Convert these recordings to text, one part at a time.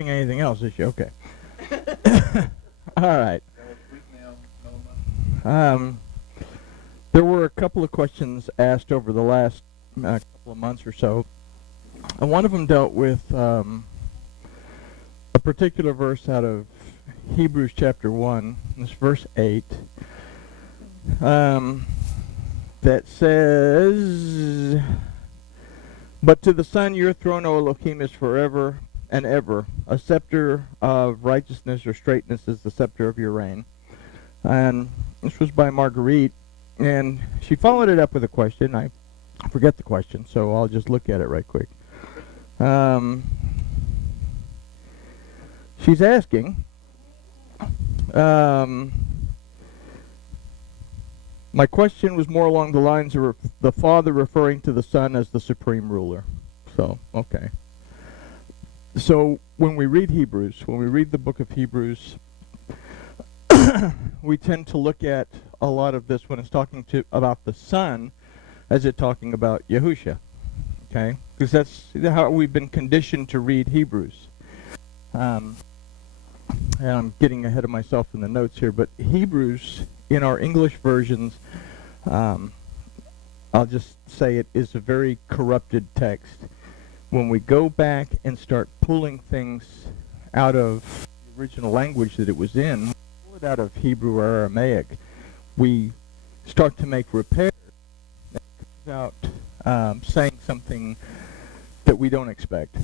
Anything else, is she? Okay. All right. There were a couple of questions asked over the last couple of months or so, and one of them dealt with a particular verse out of Hebrews chapter 1, this verse 8, that says, "But to the Son your throne, O Elohim, is forever and ever. A scepter of righteousness or straightness is the scepter of your reign." And this was by Marguerite, and she followed it up with a question. I forget the question, so I'll just look at it right quick. She's asking, my question was more along the lines of the Father referring to the Son as the supreme ruler. So, okay. So, when we read Hebrews, when we read the book of Hebrews, we tend to look at a lot of this when it's talking about the Son as it talking about Yahusha. Okay? Because that's how we've been conditioned to read Hebrews. And I'm getting ahead of myself in the notes here, but Hebrews, in our English versions, I'll just say it is a very corrupted text. When we go back and start pulling things out of the original language that it was in, pull it out of Hebrew or Aramaic, we start to make repairs without saying something that we don't expect.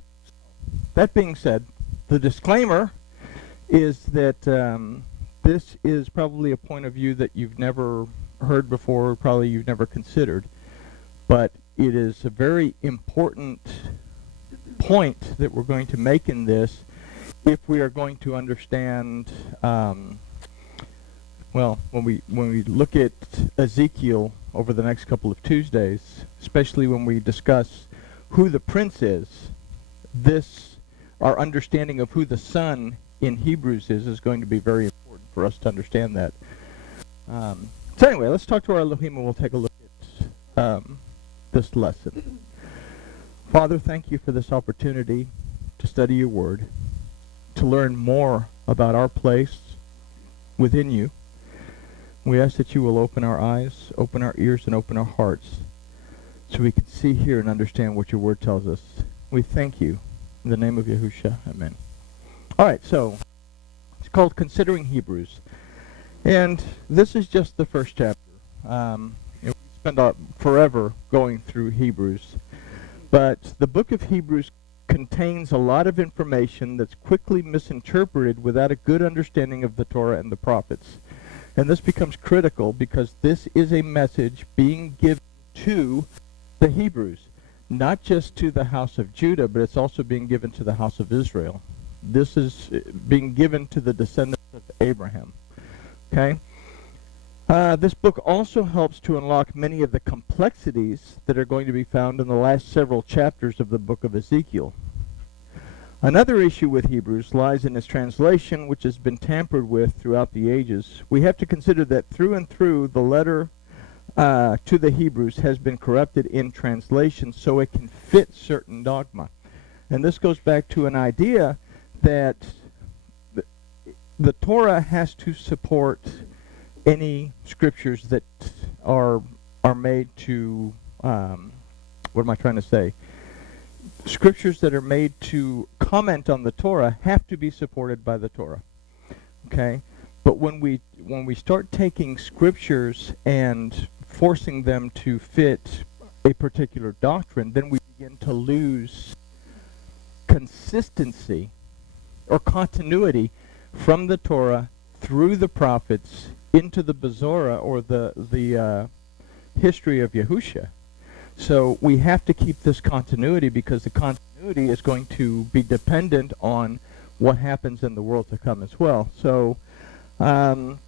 That being said, the disclaimer is that this is probably a point of view that you've never heard before, probably you've never considered, but it is a very important point that we're going to make in this if we are going to understand, well, when we look at Ezekiel over the next couple of Tuesdays, especially when we discuss who the prince is, our understanding of who the Son in Hebrews is going to be very important for us to understand that. So anyway, let's talk to our Elohim and we'll take a look at this lesson. Father, thank you for this opportunity to study your word, to learn more about our place within you. We ask that you will open our eyes, open our ears, and open our hearts so we can see, hear, and understand what your word tells us. We thank you. In the name of Yahusha, amen. All right, so it's called Considering Hebrews. And this is just the first chapter. We spend forever going through Hebrews. But the book of Hebrews contains a lot of information that's quickly misinterpreted without a good understanding of the Torah and the prophets. And this becomes critical because this is a message being given to the Hebrews, not just to the house of Judah, but it's also being given to the house of Israel. This is being given to the descendants of Abraham. Okay? This book also helps to unlock many of the complexities that are going to be found in the last several chapters of the book of Ezekiel. Another issue with Hebrews lies in its translation, which has been tampered with throughout the ages. We have to consider that through and through, the letter to the Hebrews has been corrupted in translation so it can fit certain dogma. And this goes back to an idea that the Torah has to support any scriptures that are made to, what am I trying to say? Scriptures that are made to comment on the Torah have to be supported by the Torah. Okay? But when we start taking scriptures and forcing them to fit a particular doctrine, then we begin to lose consistency or continuity from the Torah through the prophets into the Bezorah or the history of Yahusha. So we have to keep this continuity because the continuity is going to be dependent on what happens in the world to come as well. So in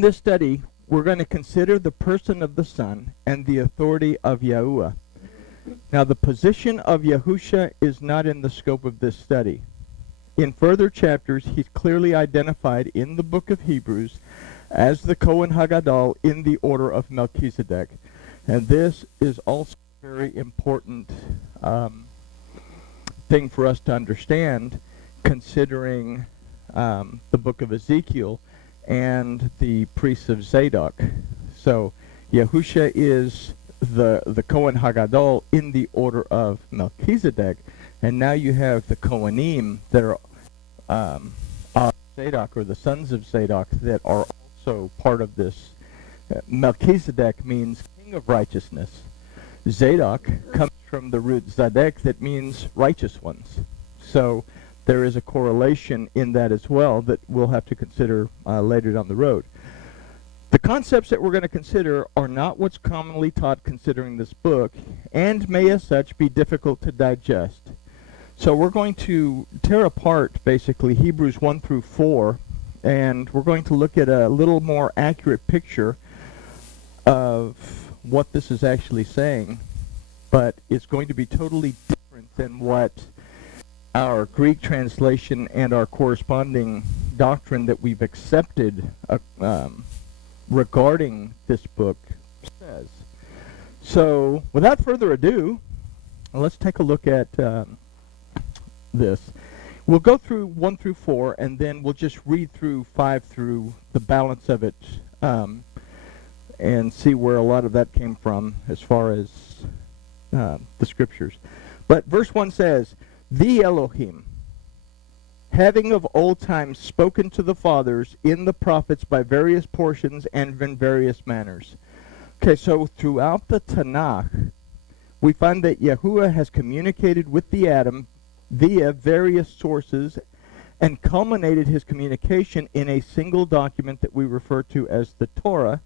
this study, we're going to consider the person of the Son and the authority of Yahuwah. Now, the position of Yahusha is not in the scope of this study. In further chapters, he's clearly identified in the book of Hebrews as the Kohen Hagadol in the order of Melchizedek. And this is also a very important thing for us to understand considering the book of Ezekiel and the priests of Zadok. So Yahusha is the Kohen Hagadol in the order of Melchizedek, and now you have the Kohanim that are of Zadok, or the sons of Zadok, that are also part of this. Melchizedek means king of righteousness. Zadok comes from the root Zadek, that means righteous ones. So there is a correlation in that as well that we'll have to consider later down the road. The concepts that we're going to consider are not what's commonly taught considering this book, and may as such be difficult to digest. So we're going to tear apart basically Hebrews 1 through 4, and we're going to look at a little more accurate picture of what this is actually saying, but it's going to be totally different than what our Greek translation and our corresponding doctrine that we've accepted regarding this book says. So without further ado, let's take a look at this. We'll go through 1 through 4, and then we'll just read through 5 through the balance of it, and see where a lot of that came from as far as the scriptures. But verse 1 says, "The Elohim, having of old time spoken to the fathers in the prophets by various portions and in various manners." Okay, so throughout the Tanakh, we find that Yahuwah has communicated with the Adam via various sources and culminated his communication in a single document that we refer to as the Torah,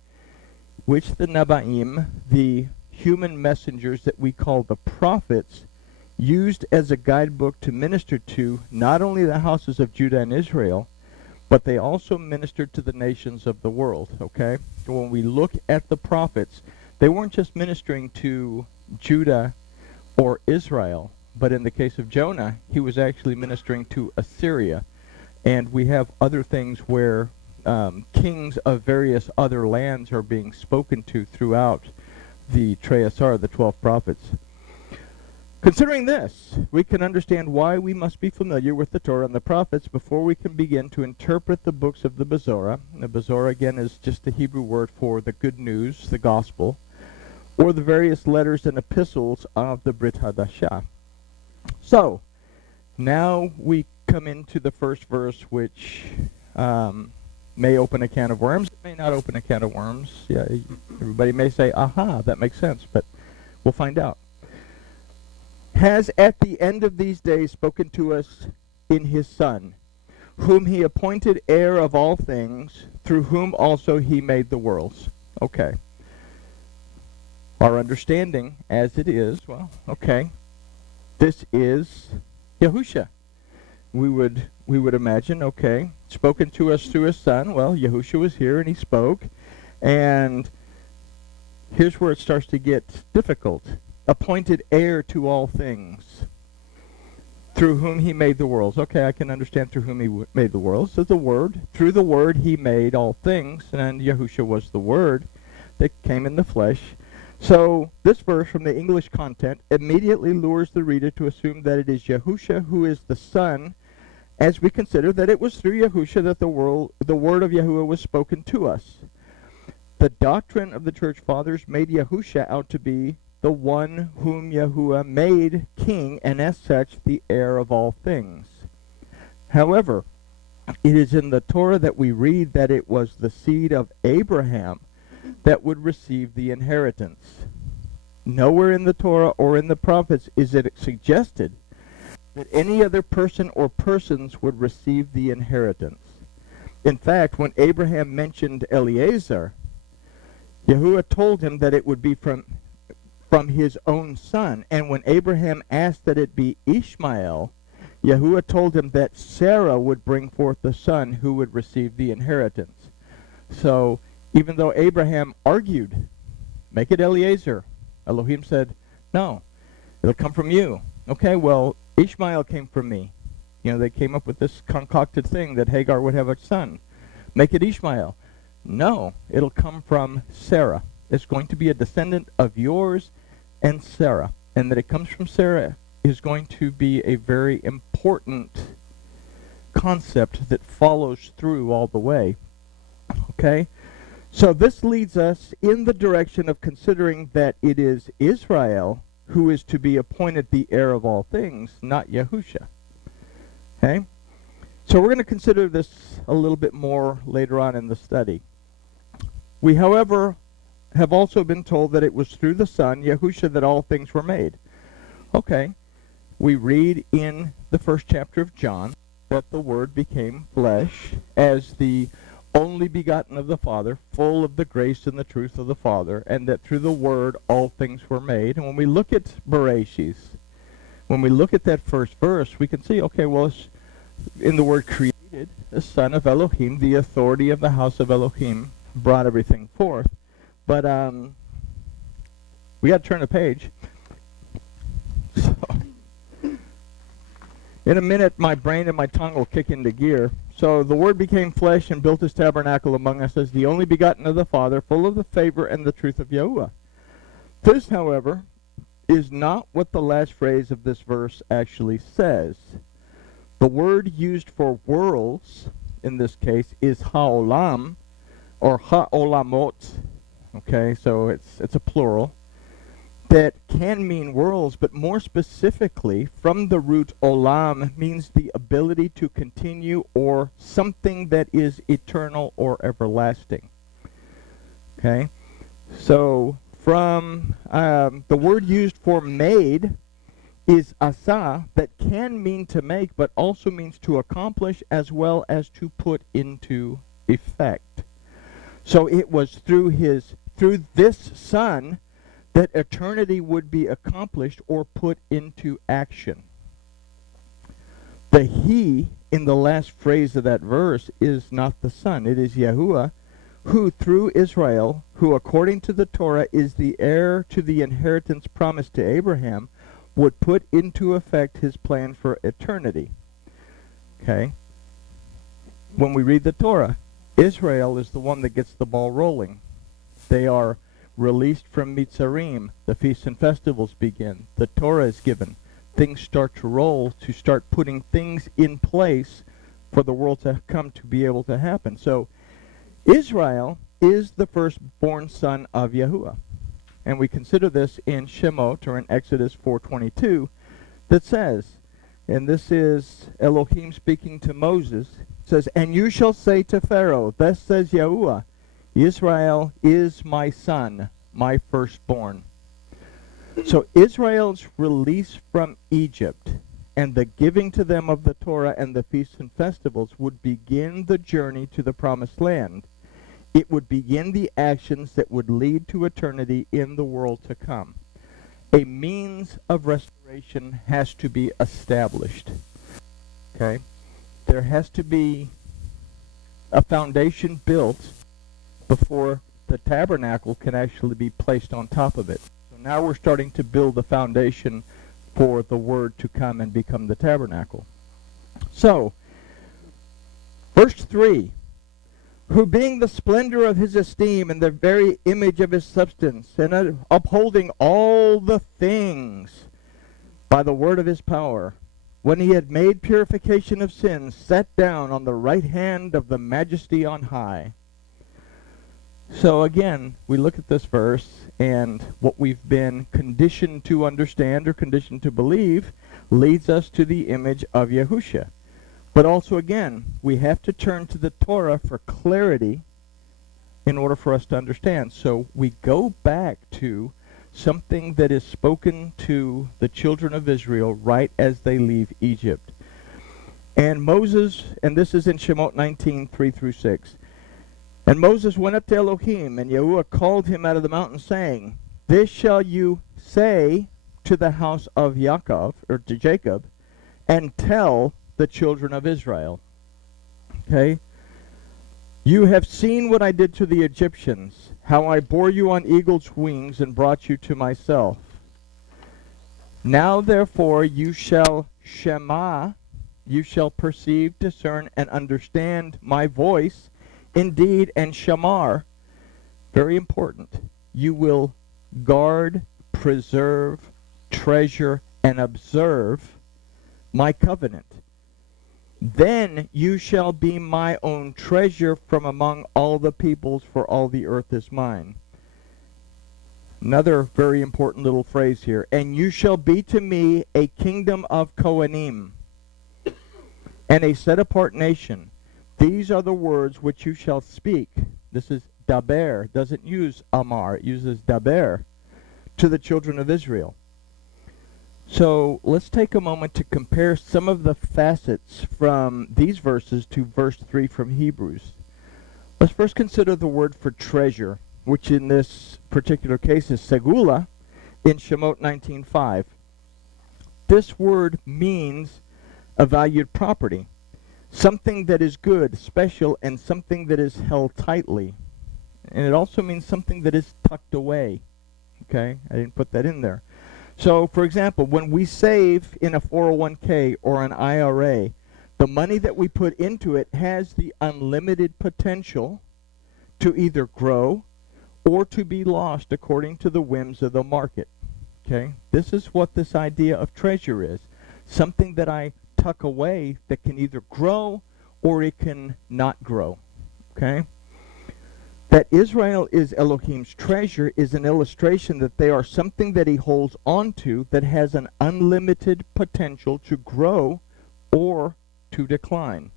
which the Nabaim, the human messengers that we call the prophets, used as a guidebook to minister to not only the houses of Judah and Israel, but they also ministered to the nations of the world, okay? So when we look at the prophets, they weren't just ministering to Judah or Israel, but in the case of Jonah, he was actually ministering to Assyria. And we have other things where kings of various other lands are being spoken to throughout the Treasar, the 12 prophets. Considering this, we can understand why we must be familiar with the Torah and the prophets before we can begin to interpret the books of the Bezorah. The Bezorah, again, is just the Hebrew word for the good news, the gospel, or the various letters and epistles of the Brit Hadashah. So, now we come into the first verse, which may open a can of worms. It may not open a can of worms. Yeah, everybody may say, aha, that makes sense, but we'll find out. "Has at the end of these days spoken to us in his Son, whom he appointed heir of all things, through whom also he made the worlds." Okay. Our understanding as it is, well, okay, this is Yahusha. We would imagine, okay, spoken to us through his Son. Well, Yahusha was here and he spoke, and here's where it starts to get difficult. Appointed heir to all things, through whom he made the worlds. Okay, I can understand through whom he made the worlds. So the Word, through the Word he made all things, and Yahusha was the Word that came in the flesh. So this verse from the English content immediately lures the reader to assume that it is Yahusha who is the Son, as we consider that it was through Yahusha that the word of Yahuwah was spoken to us. The doctrine of the church fathers made Yahusha out to be the one whom Yahuwah made king, and as such the heir of all things. However, it is in the Torah that we read that it was the seed of Abraham that would receive the inheritance. Nowhere in the Torah or in the prophets is it suggested that any other person or persons would receive the inheritance. In fact, when Abraham mentioned Eliezer, Yahuwah told him that it would be from his own son. And when Abraham asked that it be Ishmael, Yahuwah told him that Sarah would bring forth the son who would receive the inheritance. So even though Abraham argued, make it Eliezer, Elohim said, no, it'll come from you. Okay, well, Ishmael came from me. You know, they came up with this concocted thing that Hagar would have a son. Make it Ishmael. No, it'll come from Sarah. It's going to be a descendant of yours and Sarah. And that it comes from Sarah is going to be a very important concept that follows through all the way. Okay? So this leads us in the direction of considering that it is Israel who is to be appointed the heir of all things, not Yahusha. Okay? So we're going to consider this a little bit more later on in the study. We, however, have also been told that it was through the Son, Yahusha, that all things were made. Okay. We read in the first chapter of John that the Word became flesh as the only begotten of the Father, full of the grace and the truth of the Father, and that through the Word all things were made. And when we look at Bereshis, when we look at that first verse, we can see, okay, well, it's in the word created, the Son of Elohim, the authority of the house of Elohim, brought everything forth. But we got to turn the page. So, in a minute, my brain and my tongue will kick into gear. So the Word became flesh and built his tabernacle among us as the only begotten of the Father, full of the favor and the truth of Yahuwah. This, however, is not what the last phrase of this verse actually says. The word used for worlds, in this case, is ha'olam, or ha'olamot. Okay, so it's a plural. That can mean worlds, but more specifically, from the root olam, means the ability to continue or something that is eternal or everlasting. Okay? So, from the word used for made is asa, that can mean to make, but also means to accomplish as well as to put into effect. So it was through this Son that eternity would be accomplished or put into action. The he in the last phrase of that verse is not the Son. It is Yahuwah, who through Israel, who according to the Torah is the heir to the inheritance promised to Abraham, would put into effect his plan for eternity. Okay? When we read the Torah, Israel is the one that gets the ball rolling. They are released from Mitzarim. The feasts and festivals begin. The Torah is given. Things start to roll, to start putting things in place for the world to come to be able to happen. So Israel is the firstborn son of Yahuwah. And we consider this in Shemot, or in Exodus 4:22, that says, and this is Elohim speaking to Moses, says, "And you shall say to Pharaoh, thus says Yahuwah, Israel is my son, my firstborn." So Israel's release from Egypt and the giving to them of the Torah and the feasts and festivals would begin the journey to the promised land. It would begin the actions that would lead to eternity in the world to come. A means of restoration has to be established. Okay? There has to be a foundation built before the tabernacle can actually be placed on top of it. So now we're starting to build the foundation for the Word to come and become the tabernacle. So, verse 3, who being the splendor of his esteem and the very image of his substance, and upholding all the things by the word of his power, when he had made purification of sins, sat down on the right hand of the majesty on high. So again, we look at this verse, and what we've been conditioned to understand or conditioned to believe leads us to the image of Yahusha. But also again, we have to turn to the Torah for clarity in order for us to understand. So we go back to something that is spoken to the children of Israel right as they leave Egypt. And Moses, and this is in Shemot 19:3-6. And Moses went up to Elohim, and Yahuwah called him out of the mountain, saying, "This shall you say to the house of Yaakov, or to Jacob, and tell the children of Israel." Okay? "You have seen what I did to the Egyptians, how I bore you on eagle's wings and brought you to myself. Now therefore you shall shema, you shall perceive, discern, and understand my voice. Indeed, and shamar," very important, "you will guard, preserve, treasure, and observe my covenant." Then you shall be my own treasure from among all the peoples, for all the earth is mine. Another very important little phrase here. And you shall be to me a kingdom of Kohanim, and a set-apart nation. These are the words which you shall speak. This is daber. It doesn't use amar. It uses daber to the children of Israel. So let's take a moment to compare some of the facets from these verses to verse 3 from Hebrews. Let's first consider the word for treasure, which in this particular case is segula in Shemot 19:5. This word means a valued property, something that is good, special, and something that is held tightly. And it also means something that is tucked away. Okay, I didn't put that in there. So, for example, when we save in a 401k or an IRA, the money that we put into it has the unlimited potential to either grow or to be lost according to the whims of the market. Okay, this is what this idea of treasure is. Something that I tuck away that can either grow or it can not grow. Okay? That Israel is Elohim's treasure is an illustration that they are something that he holds on to that has an unlimited potential to grow or to decline.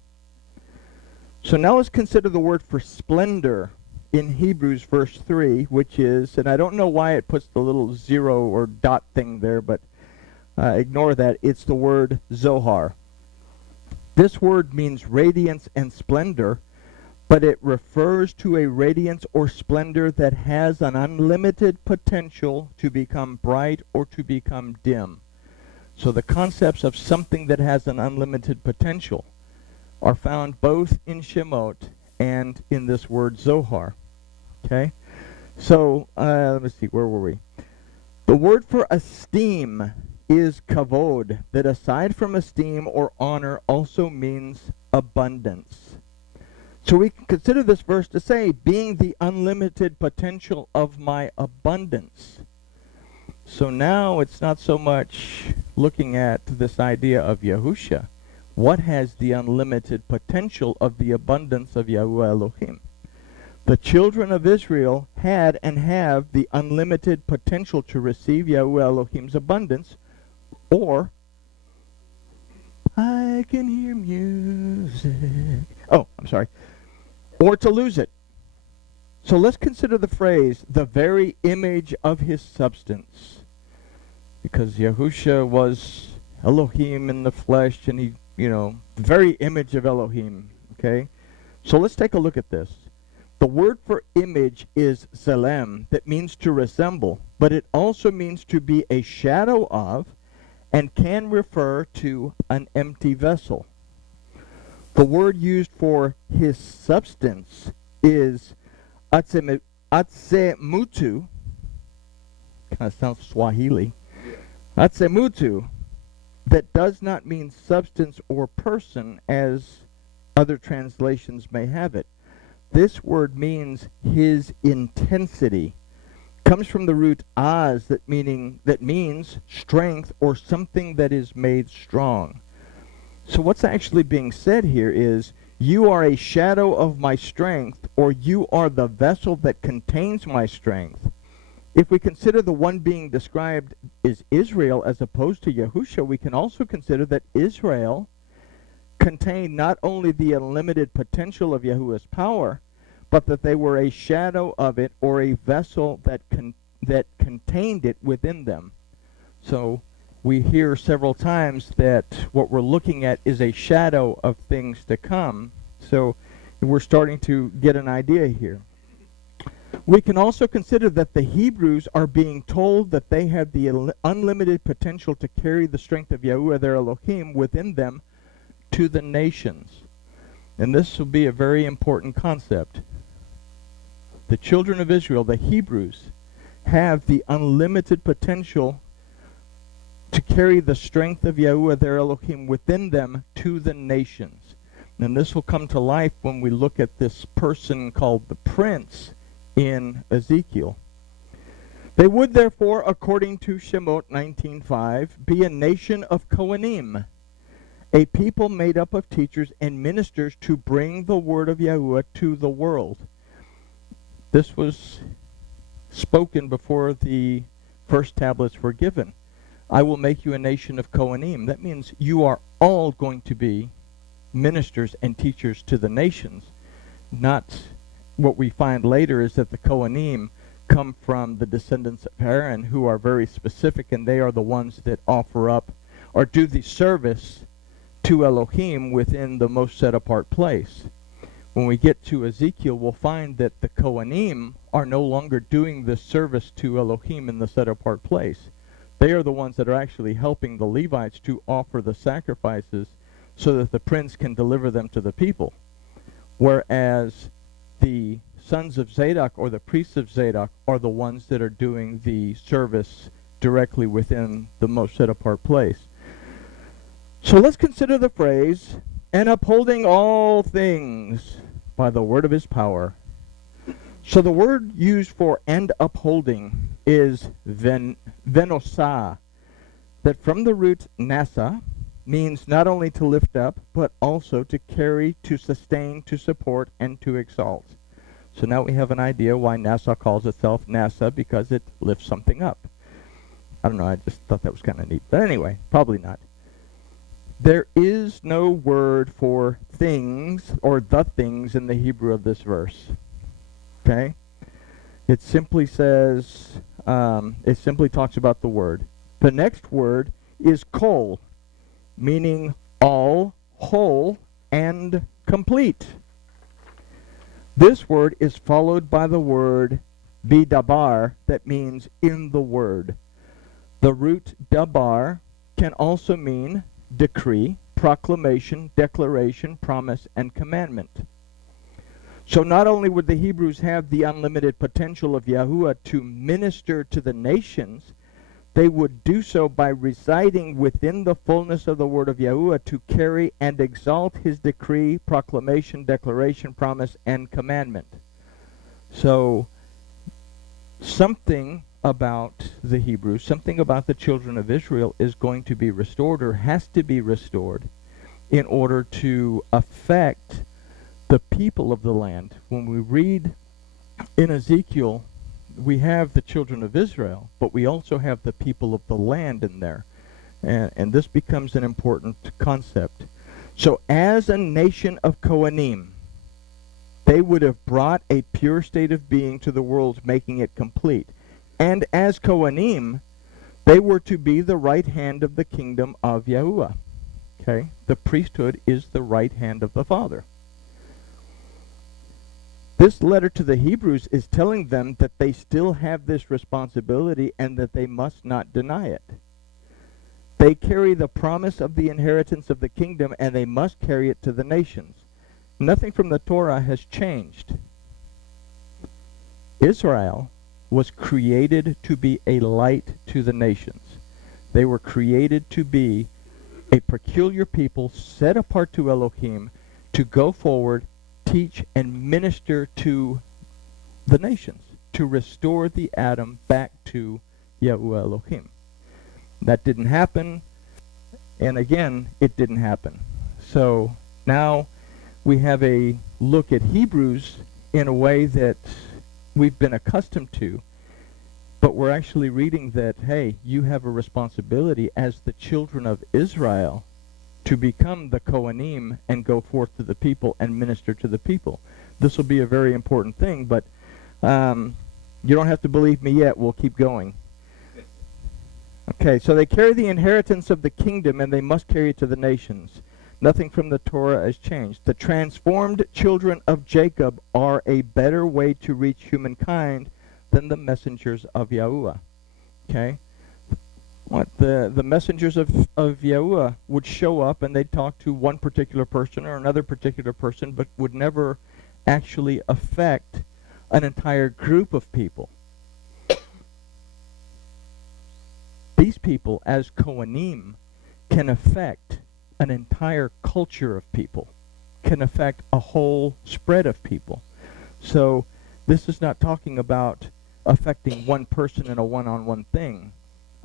So now let's consider the word for splendor in Hebrews verse 3, which is, and I don't know why it puts the little zero or dot thing there, but ignore that. It's the word Zohar. This word means radiance and splendor, but it refers to a radiance or splendor that has an unlimited potential to become bright or to become dim. So the concepts of something that has an unlimited potential are found both in Shemot and in this word Zohar. Okay? So, let me see, where were we? The word for esteem is kavod, that aside from esteem or honor also means abundance. So we can consider this verse to say, being the unlimited potential of my abundance. So now it's not so much looking at this idea of Yahusha. What has the unlimited potential of the abundance of Yahuwah Elohim? The children of Israel had and have the unlimited potential to receive Yahuwah Elohim's abundance, or I can hear music. Oh, I'm sorry. Or to lose it. So let's consider the phrase, the very image of his substance. Because Yahusha was Elohim in the flesh, and he, the very image of Elohim. Okay? So let's take a look at this. The word for image is zelem, that means to resemble, but it also means to be a shadow of, and can refer to an empty vessel. The word used for his substance is atsemutu. Kind of sounds Swahili. Atsemutu, that does not mean substance or person as other translations may have it. This word means his intensity. Comes from the root az, that means strength or something that is made strong. So what's actually being said here is, you are a shadow of my strength, or you are the vessel that contains my strength. If we consider the one being described is Israel as opposed to Yahusha, we can also consider that Israel contained not only the unlimited potential of Yahuwah's power, but that they were a shadow of it, or a vessel that contained it within them. So we hear several times that what we're looking at is a shadow of things to come. So we're starting to get an idea here. We can also consider that the Hebrews are being told that they have the unlimited potential to carry the strength of Yahuwah their Elohim within them to the nations. And this will be a very important concept. The children of Israel, the Hebrews, have the unlimited potential to carry the strength of Yahuwah their Elohim within them to the nations. And this will come to life when we look at this person called the prince in Ezekiel. They would therefore, according to Shemot 19:5, be a nation of Kohanim, A people made up of teachers and ministers to bring the word of Yahuwah to the world. This was spoken before the first tablets were given. I will make you a nation of Kohanim. That means you are all going to be ministers and teachers to the nations. Not what we find later is that the Kohanim come from the descendants of Aaron, who are very specific, and they are the ones that offer up or do the service to Elohim within the most set apart place. When we get to Ezekiel, we'll find that the Kohanim are no longer doing this service to Elohim in the set apart place. They are the ones that are actually helping the Levites to offer the sacrifices so that the prince can deliver them to the people. Whereas the sons of Zadok or the priests of Zadok are the ones that are doing the service directly within the most set apart place. So let's consider the phrase, and upholding all things by the word of his power. So the word used for and upholding is venosah, that from the root nasa means not only to lift up, but also to carry, to sustain, to support, and to exalt. So now we have an idea why NASA calls itself NASA, because it lifts something up. I don't know, I just thought that was kind of neat. But anyway, probably not. There is no word for things or the things in the Hebrew of this verse. Okay? It simply says, it simply talks about the word. The next word is kol, meaning all, whole, and complete. This word is followed by the word bidabar, that means in the word. The root dabar can also mean decree, proclamation, declaration, promise, and commandment. So not only would the Hebrews have the unlimited potential of Yahuwah to minister to the nations, they would do so by residing within the fullness of the word of Yahuwah to carry and exalt his decree, proclamation, declaration, promise, and commandment. So something about the Hebrews, something about the children of Israel is going to be restored, or has to be restored, in order to affect the people of the land. When we read in Ezekiel, we have the children of Israel, but we also have the people of the land in there. And this becomes an important concept. So as a nation of Kohanim, they would have brought a pure state of being to the world, making it complete. And as Kohanim, they were to be the right hand of the kingdom of Yahuwah. Okay? The priesthood is the right hand of the Father. This letter to the Hebrews is telling them that they still have this responsibility and that they must not deny it. They carry the promise of the inheritance of the kingdom, and they must carry it to the nations. Nothing from the Torah has changed. Israel was created to be a light to the nations. They were created to be a peculiar people set apart to Elohim to go forward, teach, and minister to the nations, to restore the Adam back to Yahuwah Elohim. That didn't happen, and again, it didn't happen. So now we have a look at Hebrews in a way that we've been accustomed to, but we're actually reading that, hey, you have a responsibility as the children of Israel to become the Kohanim and go forth to the people and minister to the people. This will be a very important thing, but you don't have to believe me yet. We'll keep going. Okay, so they carry the inheritance of the kingdom, and they must carry it to the nations. Nothing from the Torah has changed. The transformed children of Jacob are a better way to reach humankind than the messengers of Yahuwah. Okay? What the messengers of Yahuwah would show up and they'd talk to one particular person or another particular person, but would never actually affect an entire group of people. These people, as Kohanim, can affect an entire culture of people, can affect a whole spread of people. So this is not talking about affecting one person in a one-on-one thing.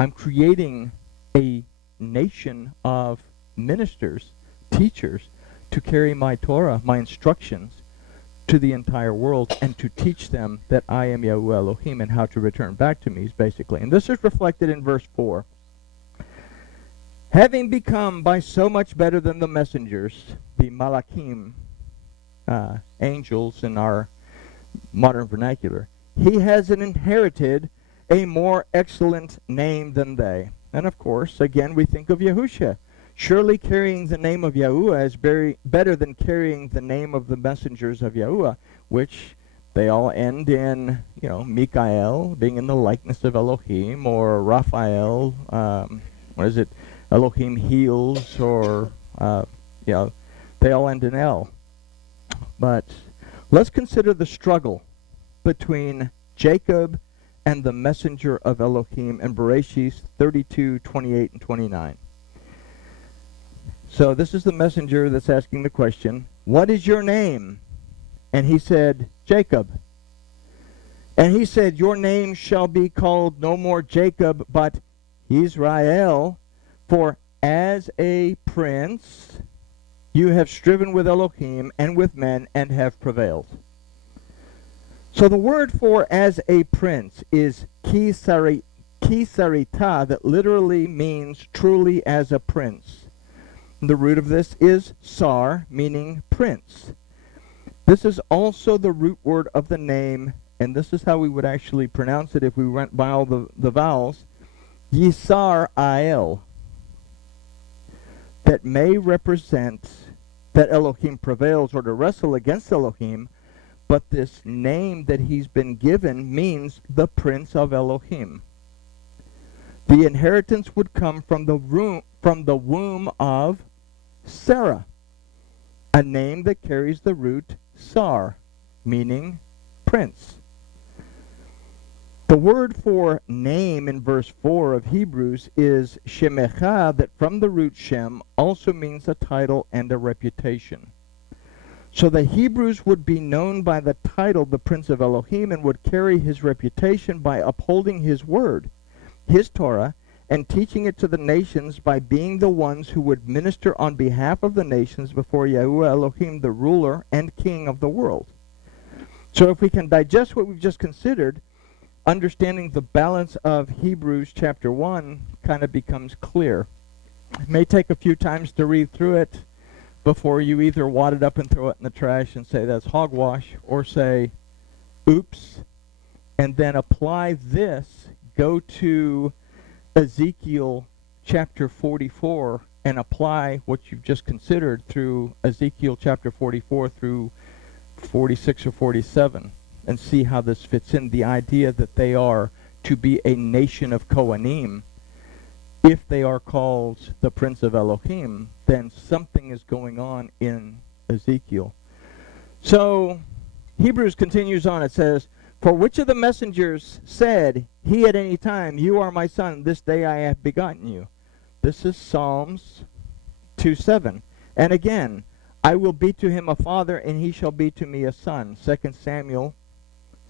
I'm creating a nation of ministers, teachers, to carry my Torah, my instructions, to the entire world and to teach them that I am Yahuwah Elohim and how to return back to me, basically. And this is reflected in verse 4. Having become by so much better than the messengers, the Malachim, angels in our modern vernacular, he has inherited a more excellent name than they. And of course, again, we think of Yahusha. Surely carrying the name of Yahuwah is better than carrying the name of the messengers of Yahuwah, which they all end in, Mikael, being in the likeness of Elohim, or Raphael, Elohim heals, or, they all end in El. But let's consider the struggle between Jacob and the messenger of Elohim in Bereshit 32, 28, and 29. So this is the messenger that's asking the question, what is your name? And he said, Jacob. And he said, your name shall be called no more Jacob, but Israel, for as a prince you have striven with Elohim and with men and have prevailed. So the word for as a prince is kisarita, that literally means truly as a prince. The root of this is sar, meaning prince. This is also the root word of the name, and this is how we would actually pronounce it if we went by all the vowels, Yisar-ael, that may represent that Elohim prevails or to wrestle against Elohim, but this name that he's been given means the Prince of Elohim. The inheritance would come from the womb of Sarah, a name that carries the root Sar, meaning prince. The word for name in verse 4 of Hebrews is Shemecha, that from the root Shem also means a title and a reputation. So the Hebrews would be known by the title the Prince of Elohim and would carry his reputation by upholding his word, his Torah, and teaching it to the nations by being the ones who would minister on behalf of the nations before Yahuwah Elohim, the ruler and king of the world. So if we can digest what we've just considered, understanding the balance of Hebrews chapter 1 kind of becomes clear. It may take a few times to read through it before you either wad it up and throw it in the trash and say that's hogwash, or say, oops, and then apply this, go to Ezekiel chapter 44 and apply what you've just considered through Ezekiel chapter 44 through 46 or 47 and see how this fits in. The idea that they are to be a nation of Kohanim, if they are called the Prince of Elohim, then something is going on in Ezekiel. So Hebrews continues on. It says, for which of the messengers said he at any time, you are my son, this day I have begotten you? This is Psalms 2:7. And again, I will be to him a father, and he shall be to me a son. 2 Samuel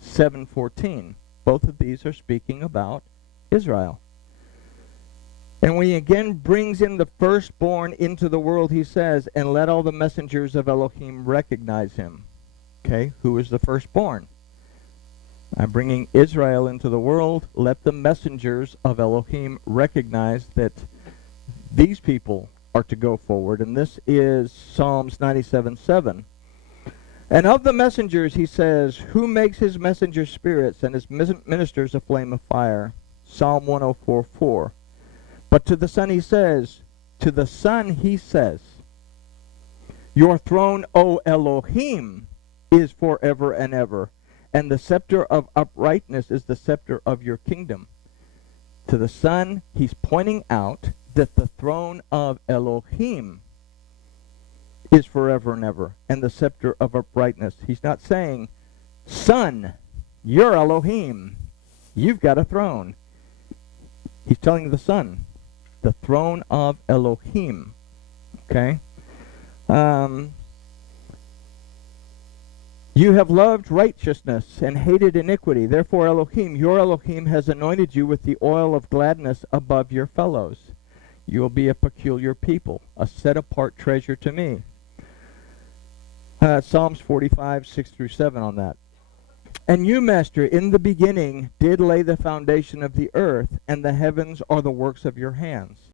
7:14. Both of these are speaking about Israel. And when he again brings in the firstborn into the world, he says, and let all the messengers of Elohim recognize him. Okay, who is the firstborn? I'm bringing Israel into the world. Let the messengers of Elohim recognize that these people are to go forward. And this is Psalms 97:7. And of the messengers, he says, who makes his messengers spirits and his ministers a flame of fire? Psalm 104:4. But to the Son he says, your throne, O Elohim, is forever and ever, and the scepter of uprightness is the scepter of your kingdom. To the Son, he's pointing out that the throne of Elohim is forever and ever, and the scepter of uprightness. He's not saying, Son, you're Elohim, you've got a throne. He's telling the Son, the throne of Elohim. Okay? You have loved righteousness and hated iniquity. Therefore Elohim, your Elohim, has anointed you with the oil of gladness above your fellows. You will be a peculiar people, a set-apart treasure to me. Psalms 45, 6 through 7 on that. And you, Master, in the beginning did lay the foundation of the earth, and the heavens are the works of your hands.